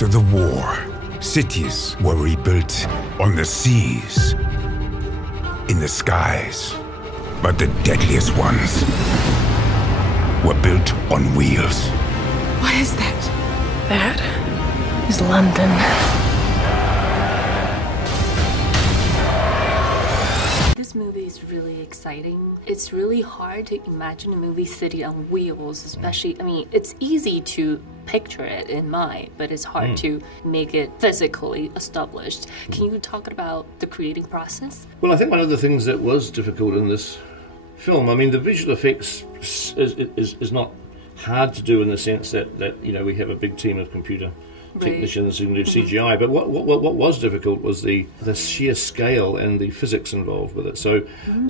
After the war, cities were rebuilt on the seas, in the skies. But the deadliest ones were built on wheels. What is that? That is London. This movie is really exciting. It's really hard to imagine a movie city on wheels, especially, I mean, it's easy to picture it in mind, but it's hard to make it physically established. Can you talk about the creating process? Well, I think one of the things that was difficult in this film, I mean, the visual effects is not hard to do in the sense that you know, we have a big team of computer technicians who can do CGI, but what was difficult was the sheer scale and the physics involved with it. So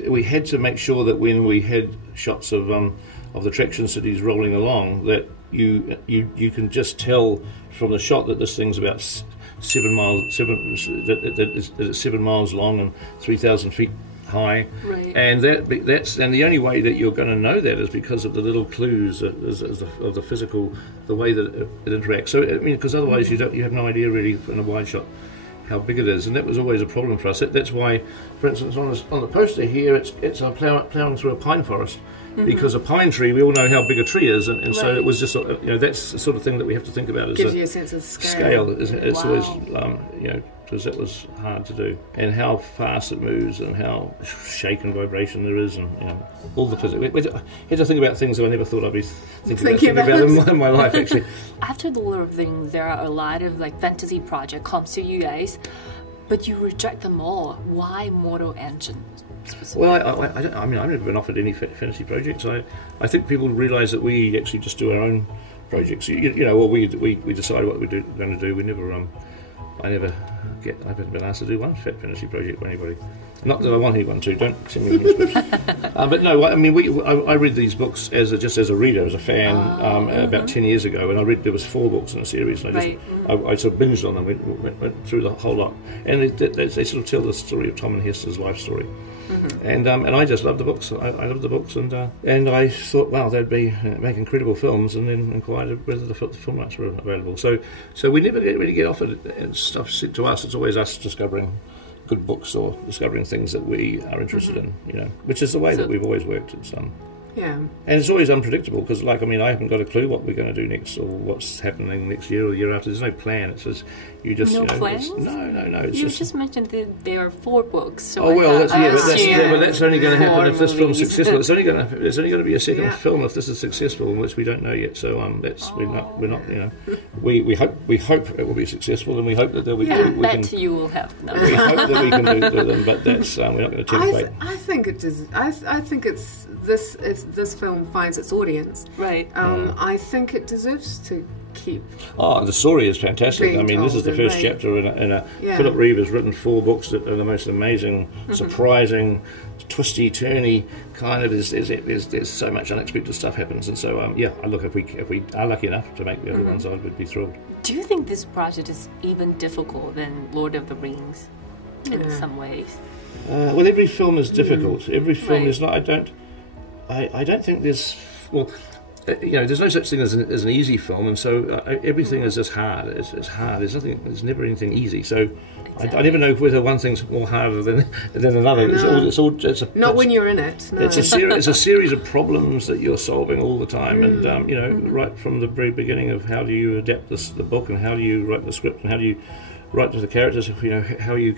we had to make sure that when we had shots of the traction cities rolling along, that you can just tell from the shot that this thing's about 7 miles long and 3,000 feet high, and that's the only way that you're going to know that is because of the little clues of the physical, the way that it interacts. So I mean, because otherwise you have no idea really in a wide shot how big it is, and that was always a problem for us. That's why, for instance, on the poster here, it's plowing through a pine forest. Because a pine tree, we all know how big a tree is, and so it was just, you know, that's the sort of thing that we have to think about. Gives you a sense of scale. It's always, you know, because that was hard to do, and how fast it moves, and how shake and vibration there is, and you know, all the physics. We had to think about things that I never thought I'd be thinking about in my life, actually. After the Lord of the Rings, there are a lot of like fantasy projects comes to you guys, but you reject them all. Why Mortal Engine? Well, I mean, I've never been offered any fantasy projects. I think people realise that we actually just do our own projects. You know, well, we decide what we're going to do. We never, I haven't been asked to do one fantasy project by anybody. Not that I want anyone to. Don't send me any scripts. But no, I mean, I read these books just as a reader, as a fan, about 10 years ago, and there was 4 books in a series, and I sort of binged on them, went through the whole lot, and they sort of tell the story of Tom and Hester's life story. And I just loved the books. I loved the books, and I thought, wow, they'd make incredible films, and then inquired whether the film rights were available. So we never really get offered stuff sent to us. It's always us discovering good books or discovering things that we are interested in, you know, which is the way that we've always worked. It's and it's always unpredictable because, like, I mean, I haven't got a clue what we're going to do next or what's happening next year or the year after. There's no plan. It's just you just plans? No. It's you just mentioned that there are 4 books. So but that's only going to happen if this film's successful. It's only going to be a second film if this is successful, which we don't know yet. So we're not. You know, we hope it will be successful, and we hope that there'll be. You will have. No. We hope that we can do them, but that's we're not going to template. I think it does. I think it's this. If this film finds its audience, I think it deserves to keep. Oh, the story is fantastic. I mean, this is the first chapter in a Philip Reeve has written 4 books that are the most amazing, surprising, twisty, turny kind of. There's so much unexpected stuff happens, and so look, if we are lucky enough to make the other ones, I would be thrilled. Do you think this project is even difficult than Lord of the Rings in some ways? Well, every film is difficult. Every film is not. I don't think there's. Well, you know, there's no such thing as an easy film, and so everything is just hard. It's hard. There's never anything easy. So I never know whether one thing's more harder than another. Not when you're in it. No. It's a series of problems that you're solving all the time, and you know, right from the very beginning of how do you adapt the book, and how do you write the script, and how do you write to the characters, you know, how do you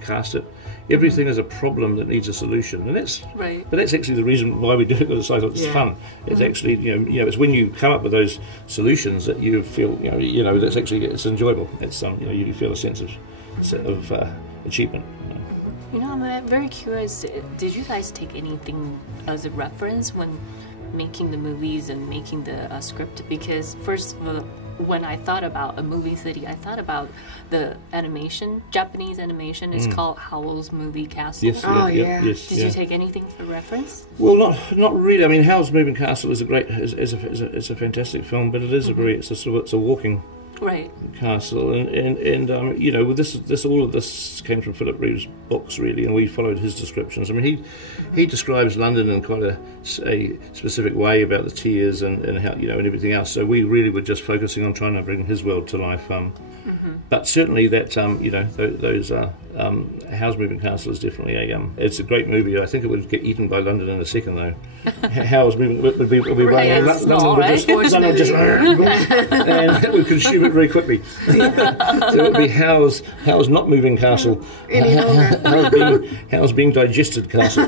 cast it. Everything is a problem that needs a solution, and that's but that's actually the reason why we do it, because it's fun. It's actually you know it's when you come up with those solutions that you feel you know that's actually it's enjoyable. It's you know you feel a sense of achievement. You know, I'm very curious. Did you guys take anything as a reference when making the movies and making the script? Because first of all, when I thought about a movie city, I thought about the animation, Japanese animation. It's called Howl's Moving Castle. Yes, Did you take anything for reference? Well, not really. I mean, Howl's Moving Castle is a fantastic film, but it's a walking castle, and well, this all of this came from Philip Reeve's books really, and we followed his descriptions. I mean, he describes London in quite a specific way about the tiers and how and everything else. So we really were just focusing on trying to bring his world to life. But certainly that those Howl's Moving Castle is definitely it's a great movie. I think it would get eaten by London in a second though. Howl's Moving would be running around. London would just and it would consume it very quickly. So it would be Howl's Not Moving Castle. Howl's being digested castle.